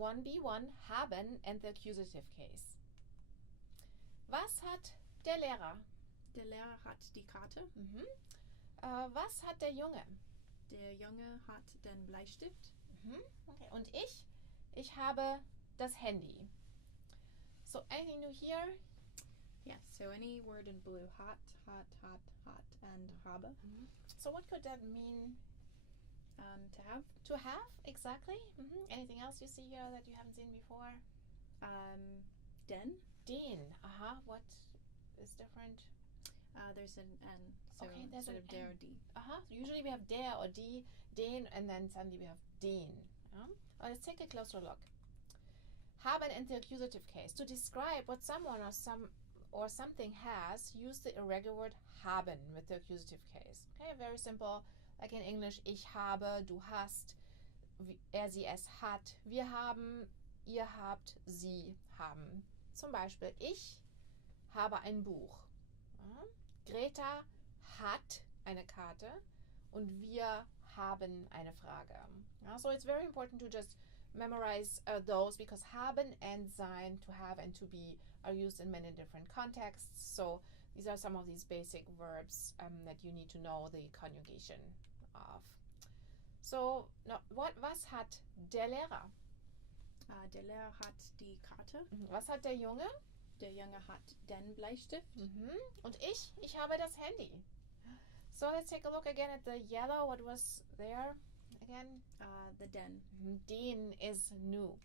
1B.1 haben and the accusative case. Was hat der Lehrer? Der Lehrer hat die Karte. Was hat der Junge? Der Junge hat den Bleistift. Okay. Und ich? Ich habe das Handy. So anything new here? Yes, so any word in blue. Hat, and habe. So what could that mean? To have. To have, exactly. Anything else you see here that you haven't seen before? Den. Den. What is different? There's an N. So Okay, there's instead an of der N. or die. Usually we have der or die, den, and then suddenly we have den. Let's take a closer look. Haben in the accusative case. To describe what someone or something has, use the irregular word haben with the accusative case. Okay, very simple. Like in English, ich habe, du hast, sie, es hat, wir haben, ihr habt, sie haben. Zum Beispiel, ich habe ein Buch. Greta hat eine Karte und wir haben eine Frage. So it's very important to just memorize those because haben and sein, to have and to be, are used in many different contexts. So these are some of these basic verbs that you need to know the conjugation of. So, was hat der Lehrer? Der Lehrer hat die Karte. Was hat der Junge? Der Junge hat den Bleistift. Und ich habe das Handy. So let's take a look again at the yellow. What was there again? The den. Den is new.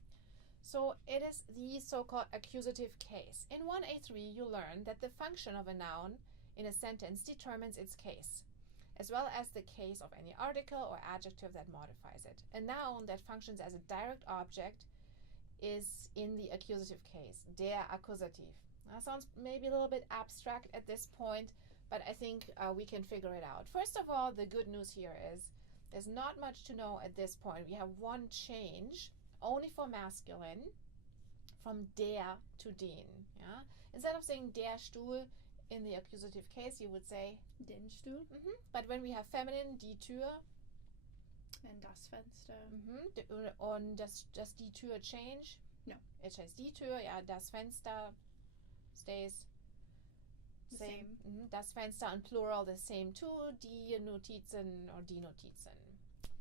So it is the so-called accusative case. In 1A3 you learn that the function of a noun in a sentence determines its case, as well as the case of any article or adjective that modifies it. A noun that functions as a direct object is in the accusative case, der accusative. That sounds maybe a little bit abstract at this point, but I think we can figure it out. First of all, the good news here is there's not much to know at this point. We have one change, only for masculine, from der to den. Yeah? Instead of saying der Stuhl in the accusative case, you would say Den Stuhl. But when we have feminine, die Tür. And das Fenster. Und does die Tür change? No. It says die Tür, ja, das Fenster stays The same. Das Fenster in plural, the same too, die Notizen or die Notizen.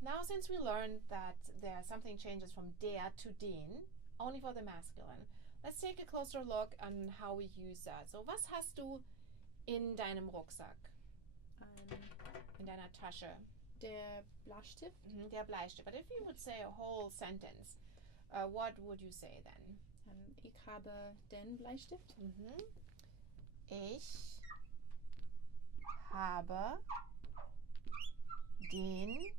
Now, since we learned that something changes from der to den, only for the masculine, let's take a closer look on how we use that. So, was hast du in deinem Rucksack? In deiner Tasche? Der Bleistift. Der Bleistift. But if you would say a whole sentence, what would you say then? Ich habe den Bleistift. Ich habe den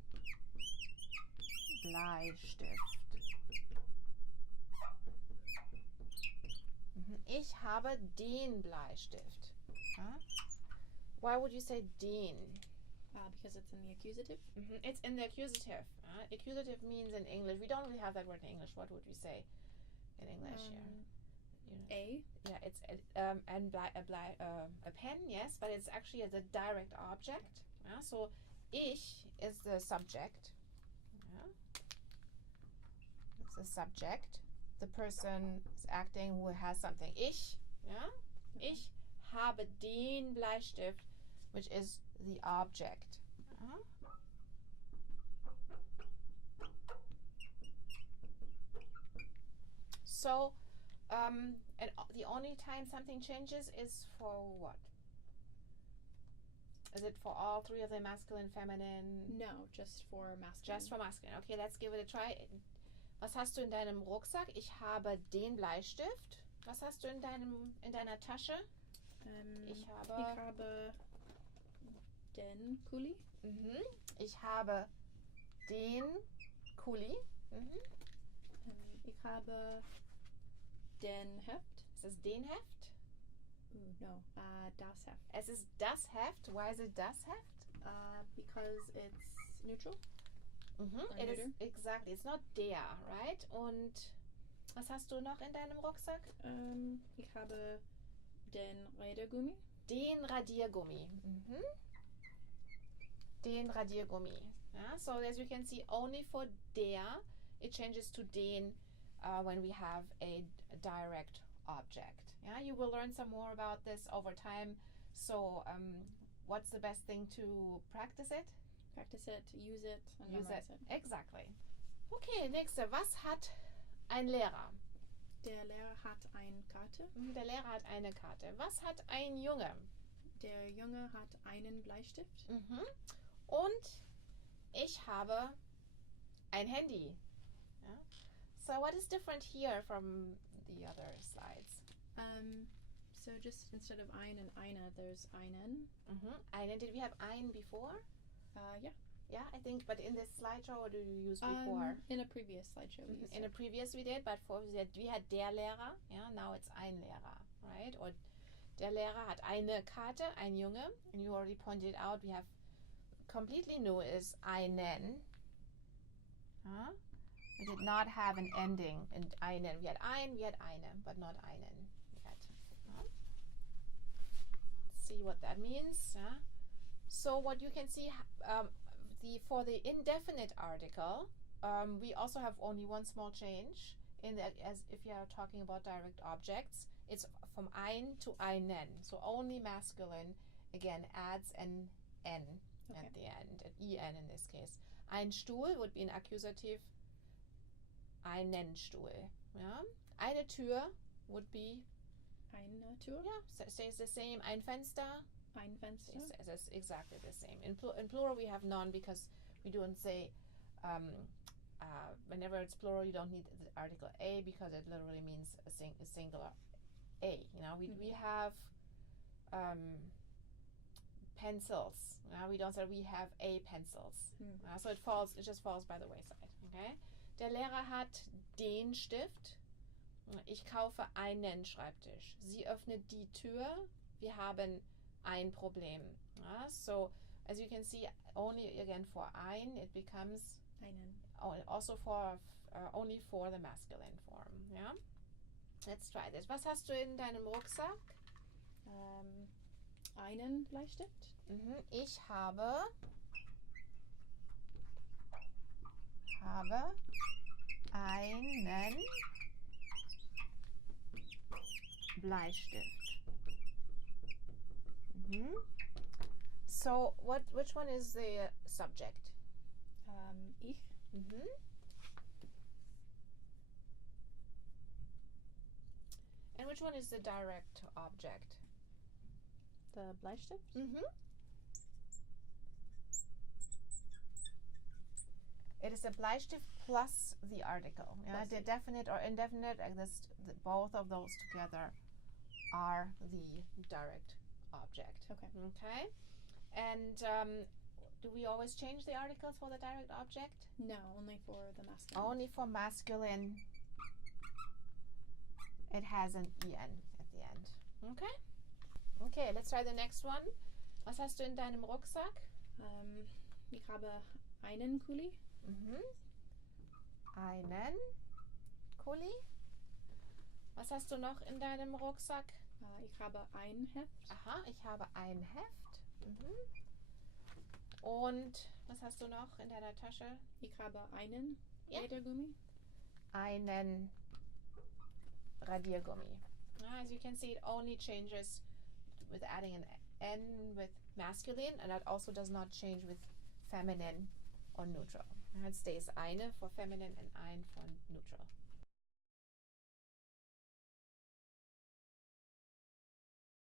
Bleistift. Ich habe den Bleistift. Why would you say den? Because it's in the accusative. It's in the accusative. Accusative means in English, we don't really have that word in English. What would we say in English here? You know. A. Yeah, it's a pen, yes, but it's actually as a direct object. So ich is the subject. It's the subject. The person is acting who has something. Ich, ich habe den Bleistift, which is the object. So, and the only time something changes is for what? Is it for all three of the masculine, feminine? No, just for masculine. Just for masculine. Okay, let's give it a try. Was hast du in deinem Rucksack? Ich habe den Bleistift. Was hast du in deiner Tasche? Ich habe den Kuli. Ich habe den Kuli. Ich habe den Heft. Ist es den Heft? No, das Heft. Es ist das Heft. Why is it das Heft? Because it's neutral. It is, exactly. It's not der, right? Und was hast du noch in deinem Rucksack? Ich habe den Radiergummi. Den Radiergummi. Den Radiergummi. So as you can see, only for der it changes to den when we have a direct object. Yeah, you will learn some more about this over time. So what's the best thing to practice it? Practice it, use it, and Use memorize it. it. Exactly. Okay, nächste. Was hat ein Lehrer? Der Lehrer hat eine Karte. Der Lehrer hat eine Karte. Was hat ein Junge? Der Junge hat einen Bleistift. Und ich habe ein Handy. Yeah. So what is different here from the other slides? So just instead of ein and eine, there's einen. Einen. Did we have ein before? Yeah. Yeah, I think, but in this slideshow, what did you use before? In a previous slideshow we used In a previous we did, but for we had der Lehrer. Yeah, now it's ein Lehrer, right? Or der Lehrer hat eine Karte, ein Junge, and you already pointed out we have completely new is einen. We did not have an ending in einen. We had ein, we had eine, but not einen yet. Let's see what that means. So what you can see, for the indefinite article, we also have only one small change in that, as if you are talking about direct objects, it's from ein to einen. So only masculine again adds an n at the end, an en in this case. Ein Stuhl would be an accusative. Einen Stuhl. Yeah. Eine Tür would be. Eine Tür. Yeah, stays the same. Ein Fenster. Ein Fenster. It's exactly the same. In plural we have none because we don't say. Whenever it's plural, you don't need the article a because it literally means a singular a. You know, we have pencils. We don't say we have a pencils. So it just falls by the wayside. Okay. Der Lehrer hat den Stift. Ich kaufe einen Schreibtisch. Sie öffnet die Tür. Wir haben ein Problem. So as you can see, only again for ein, it becomes einen. Also for only for the masculine form. Yeah. Let's try this. Was hast du in deinem Rucksack? Einen Bleistift. Ich habe einen Bleistift. So which one is the subject? Ich. And which one is the direct object? The Bleistift. It is a Bleistift plus the article. Yeah, the definite or indefinite, and both of those together are the direct object. Okay. And do we always change the articles for the direct object? No, only for the masculine. Only for masculine. It has an en at the end. Okay. Okay, let's try the next one. Was hast du in deinem Rucksack? Ich habe einen Kuli. Einen Kuli. Was hast du noch in deinem Rucksack? Ich habe ein Heft. Aha, ich habe ein Heft. Und was hast du noch in deiner Tasche? Ich habe einen Radiergummi. Einen Radiergummi. As you can see, it only changes with adding an n with masculine, and that also does not change with feminine or neutral. It stays eine for feminine and ein for neutral.